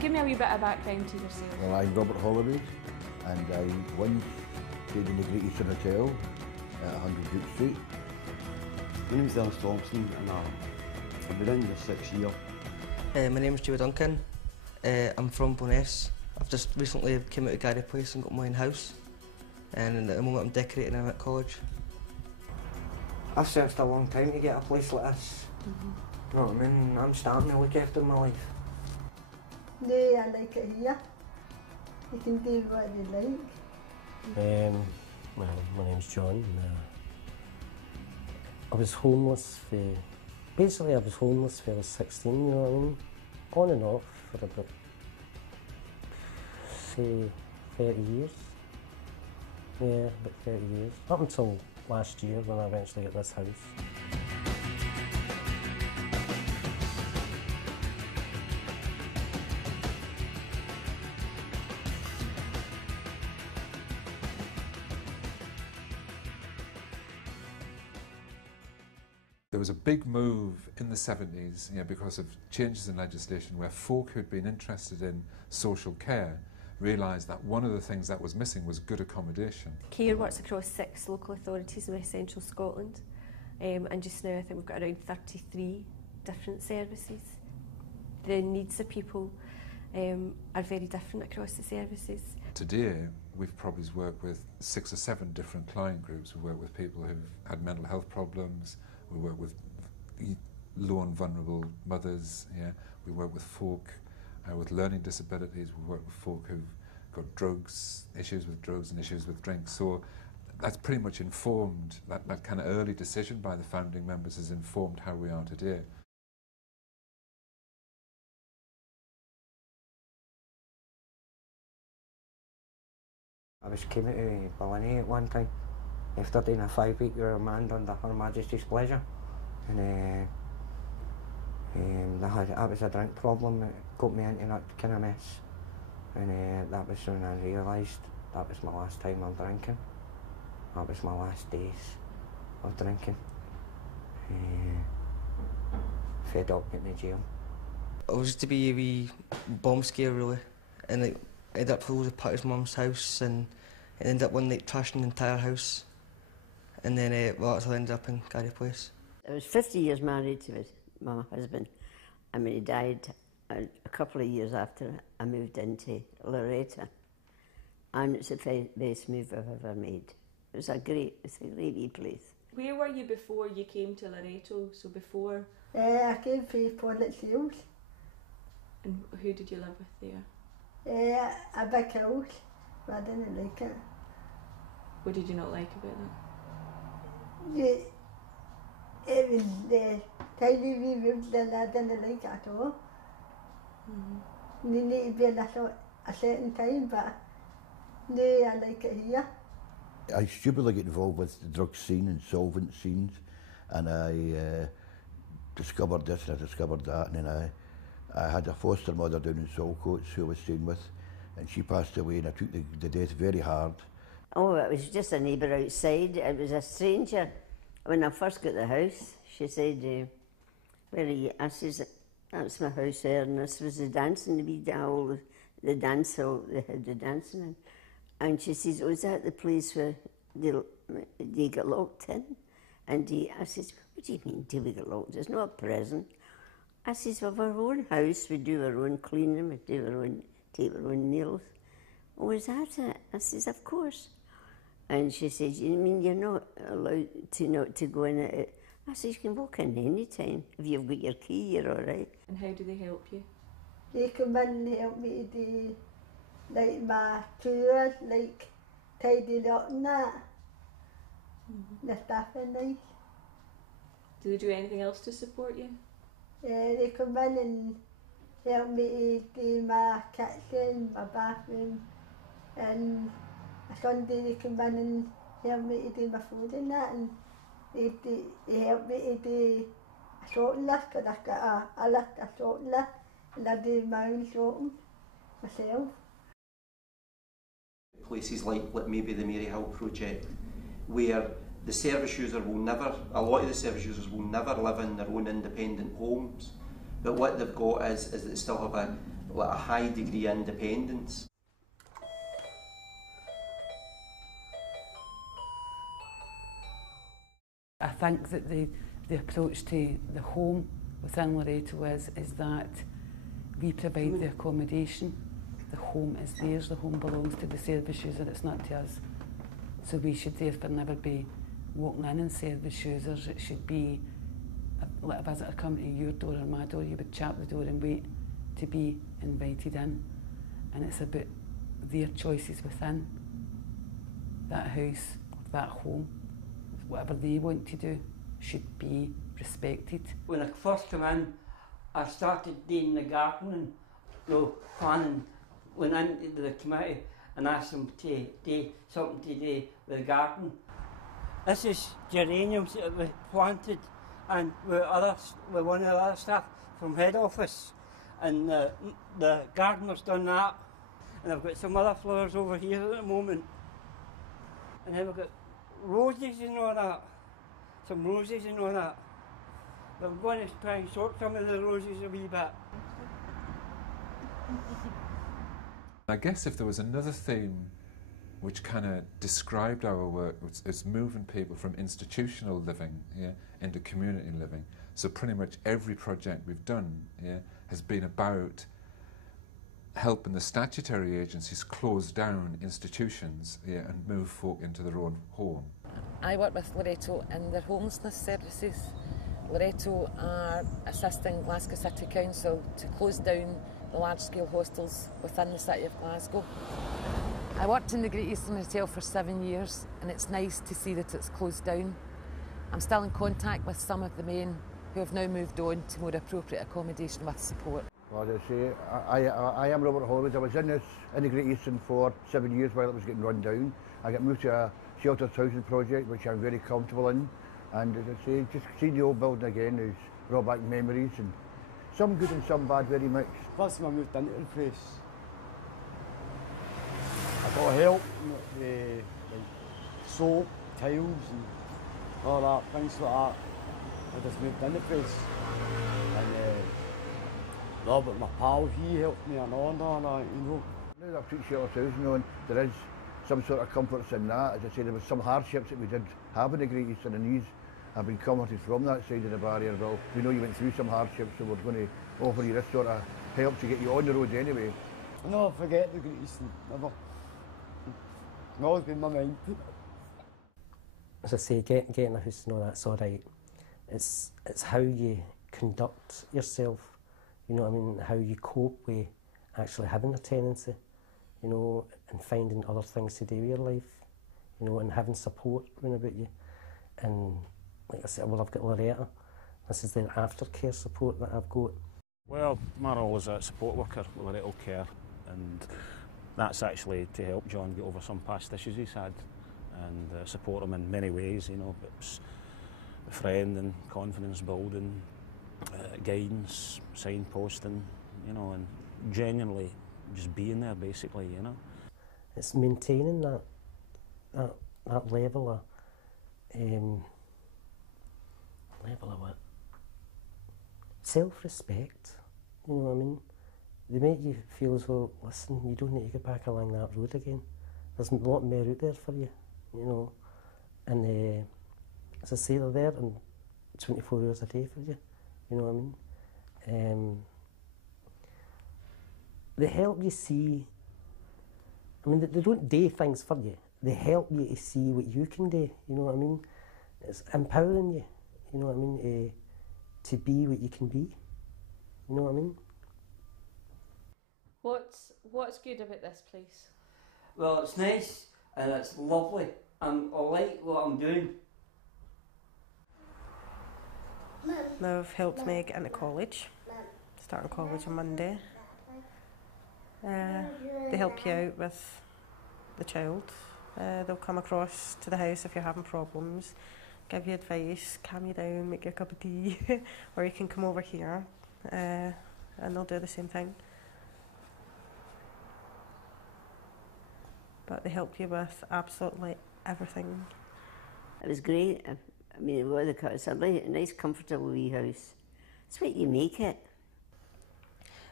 Give me a wee bit of background to yourself. Well, I'm Robert Holloway, and I once stayed in the Great Eastern Hotel at 100 Duke Street. My name's Dennis Thompson, and I've been in here 6 years. My name's Joe Duncan. I'm from Bo'ness. I've just recently came out of Gary Place and got my own house, and at the moment I'm decorating I'm at college. I've searched a long time to get a place like this. You know what I mean? I'm starting to look after my life. No, I like it here. You can do what you like. Well, my name's John. I was homeless for... Basically, I was homeless when I was 16, you know what I mean? On and off for about, say, 30 years. Yeah, about 30 years. Up until last year when I eventually got this house. There was a big move in the 70s, because of changes in legislation where folk who'd been interested in social care realised that one of the things that was missing was good accommodation. CARE works across 6 local authorities in West Central Scotland, and just now I think we've got around 33 different services. The needs of people are very different across the services. Today, we've probably worked with 6 or 7 different client groups. We work with people who've had mental health problems. We work with low and vulnerable mothers. We work with folk with learning disabilities. We work with folk who've got drugs, issues with drugs and issues with drink. So that's pretty much informed, that kind of early decision by the founding members has informed how we are today. I was came out of Ballina at one time after doing a 5-week-year remand under Her Majesty's pleasure, and that was a drink problem that got me into that kind of mess, and that was when I realised that was my last time of drinking. That was my last days of drinking. Fed up getting to jail. It was to be a wee bomb scare really, and I ended up loads of Patty's mum's house, and it ended up one night trashing the entire house. And then, that's how I ended up in Gary Place. I was 50 years married to my husband, and when he died, a couple of years after, I moved into Loreto, and it's the best move I've ever made. It's a great wee place. Where were you before you came to Loreto? So before? I came from Portlet Fields. And who did you live with there? A big house, but I didn't like it. What did you not like about that? It was the tiny wee room that I didn't like at all. You need to be a certain time, but no, I like it here. I stupidly get involved with the drug scene and solvent scenes, and I discovered this and I discovered that, and then I had a foster mother down in Saltcoats who I was staying with, and she passed away, and I took the death very hard. Oh, it was just a neighbour outside. It was a stranger. When I first got the house, she said, where are you? I says, that's my house there, and this was the dancing, the wee hall, the dance hall, they had the dancing in. And she says, oh, is that the place where do you get locked in? And I says, what do you mean, do we get locked? It's not a prison. I says, we've our own house, we do our own cleaning, we do our own, take our own meals. Oh, is that it? I says, of course. And she says, you mean you're not allowed to not to go in it? I says, you can walk in any time. If you've got your key, you're all right. And how do they help you? They come in and help me to do like my tours, like tidy up and that. The stuff is nice. Do they do anything else to support you? Yeah, they come in and help me to do my kitchen, my bathroom, and on Sunday they come in and help me to do my food and that, and they help me to do a shopping list, because I've got a list, a shopping list, and I do my own shopping myself. Places like maybe the Maryhill project, where the service user will never, a lot of the service users will never live in their own independent homes, but what they've got is that they still have a high degree of independence. I think that the approach to the home within Loreto is that we provide the accommodation. The home is theirs, the home belongs to the service user, it's not to us. So we should therefore never be walking in service users. It should be let a visitor come to your door or my door, you would chat the door and wait to be invited in. And it's about their choices within that house, that home. Whatever they want to do should be respected. When I first came in, I started doing the gardening, planning, went into the committee and asked them to do something to do with the garden. This is geraniums that we planted, and with one of the other staff from head office, and the gardener's done that, and I've got some other flowers over here at the moment, and then we've got roses and all that, some roses and all that. But I'm going to try and sort some of the roses a wee bit. I guess if there was another theme which kind of described our work, it's moving people from institutional living into community living. So pretty much every project we've done has been about helping the statutory agencies close down institutions and move folk into their own home. I work with Loreto in their homelessness services. Loreto are assisting Glasgow City Council to close down the large-scale hostels within the city of Glasgow. I worked in the Great Eastern Hotel for 7 years, and it's nice to see that it's closed down. I'm still in contact with some of the men who have now moved on to more appropriate accommodation with support. Well, as I say, I am Robert Holland. I was in the Great Eastern for 7 years while it was getting run down. I got moved to a sheltered housing project, which I'm very comfortable in. And as I say, just seeing the old building again has brought back memories, and some good and some bad, very mixed. First time I moved into the place, I got help with like soap, tiles and all that, things like that. I just moved into the place. And Robert, my pal, he helped me and all that, you know. Now that I've took sheltered housing on, there is some sort of comforts in that. As I say, there was some hardships that we did have in the Great Eastern, and these have been comforted from that side of the barrier. Well, we know you went through some hardships, so we're going to offer you this sort of help to get you on the road anyway. I'll never forget the Great Eastern, never. It's always been my mind. As I say, getting a house and all that's all right. It's how you conduct yourself, you know what I mean, how you cope with actually having a tenancy, you know, and finding other things to do with your life, you know, and having support round about you. And like I said, well, I've got Loreto. This is the aftercare support that I've got. Well, my role is a support worker with Loreto Care, and that's actually to help John get over some past issues he's had and support him in many ways, you know. It's friend and confidence building, guidance, signposting, you know, and genuinely just being there basically, you know. It's maintaining that level of what? Self-respect, you know what I mean? They make you feel as though, listen, you don't need to go back along that road again. There's a lot more out there for you, you know. And as I say, they're there and 24 hours a day for you, you know what I mean? They help you see, I mean, they don't do things for you, they help you to see what you can do, you know what I mean? It's empowering you, you know what I mean, to be what you can be, you know what I mean? What's good about this place? Well, it's nice and it's lovely and I like what I'm doing. They've helped me get into college, starting college on Monday. They help you out with the child. They'll come across to the house if you're having problems, give you advice, calm you down, make you a cup of tea, or you can come over here and they'll do the same thing. But they help you with absolutely everything. It was great. I mean, it's a nice, comfortable wee house. It's what you make it.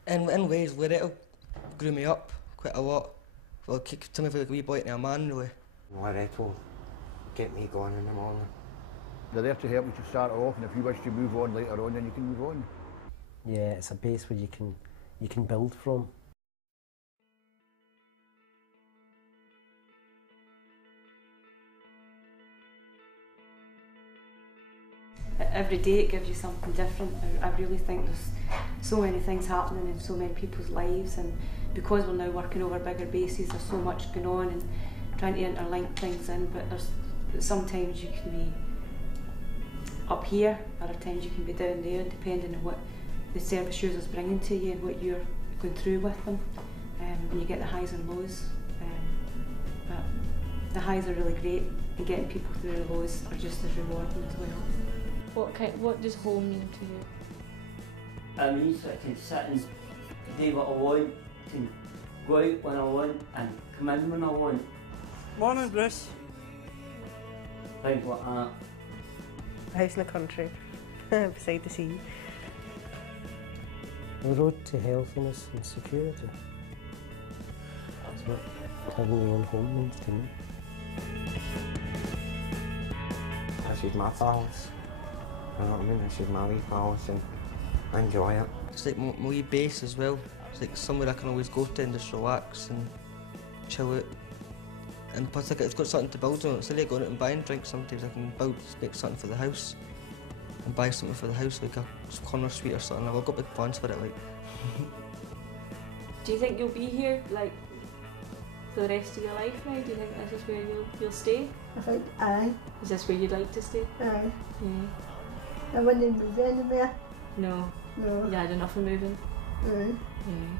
In ways, Loretto grew me up quite a lot. Well, to me, like a wee boy to a man, really. Loretto get me going in the morning. They're there to help you to start off, and if you wish to move on later on, then you can move on. Yeah, it's a base where you can build from. Every day it gives you something different. I really think there's so many things happening in so many people's lives, and because we're now working over bigger bases, there's so much going on and trying to interlink things in, but sometimes you can be up here, other times you can be down there, depending on what the service user's bringing to you and what you're going through with them. And you get the highs and lows, but the highs are really great, and getting people through the lows are just as rewarding as well. What does home mean to you? It means I can sit and do what I want, can go out when I want and come in when I want. Morning, Bruce. Things like that. A house in the country, beside the sea. The road to healthiness and security. That's what having your own home means to me. This is my palace. You know what I mean? This is my wee palace and I enjoy it. It's like my wee base as well. It's like somewhere I can always go to and just relax and chill out. And plus it's got something to build on. Instead of going out and buying drinks, sometimes I can make something for the house. And buy something for the house, like a corner suite or something. I've got big plans for it, like. Do you think you'll be here, like, for the rest of your life now? Do you think this is where you'll stay? I think, aye. Is this where you'd like to stay? Aye. Yeah. I wouldn't move anywhere. No. No. You had enough of moving? Aye. Yeah.